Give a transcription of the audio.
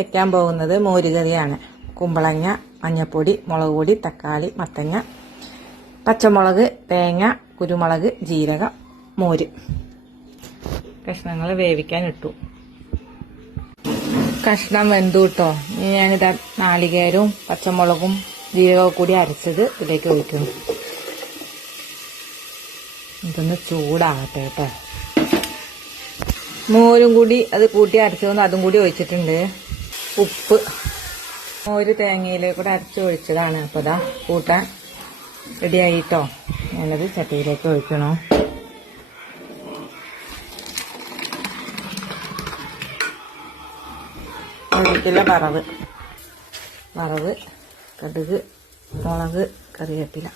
വയ്ക്കാൻ പോകുന്നത് മോരുകറിയാണ്. കുമ്പളങ്ങ, മഞ്ഞപ്പൊടി, മുളക് പൊടി, തക്കാളി, മത്തങ്ങ, പച്ചമുളക്, തേങ്ങ, കുരുമുളക്, ജീരകം, മോര്. കഷ്ണങ്ങൾ വേവിക്കാൻ ഇട്ടു. കഷ്ണം വെന്തു കേട്ടോ. ഇനി ഞാനിതാ നാളികേരവും പച്ചമുളകും ജീരകവും കൂടി അരച്ചത് ഇതിലേക്ക് ഒഴിക്കുന്നു. ഇതൊന്ന് ചൂടാകട്ടെ കേട്ടോ. മോരും കൂടി അത് കൂട്ടി അരച്ചതൊന്ന് അതും കൂടി ഒഴിച്ചിട്ടുണ്ട്. ഉപ്പ്, മോര് തേങ്ങയിലേക്ക് കൂടെ അരച്ച് ഒഴിച്ചതാണ്. അപ്പോൾ ഇതാ കൂട്ടാൻ റെഡിയായിട്ടോ. ഞാനത് ചട്ടിയിലേക്ക് ഒഴിക്കണോ. ഒഴിക്കില്ല വറവ്, കടുക്, മുളക്, കറിവേപ്പില.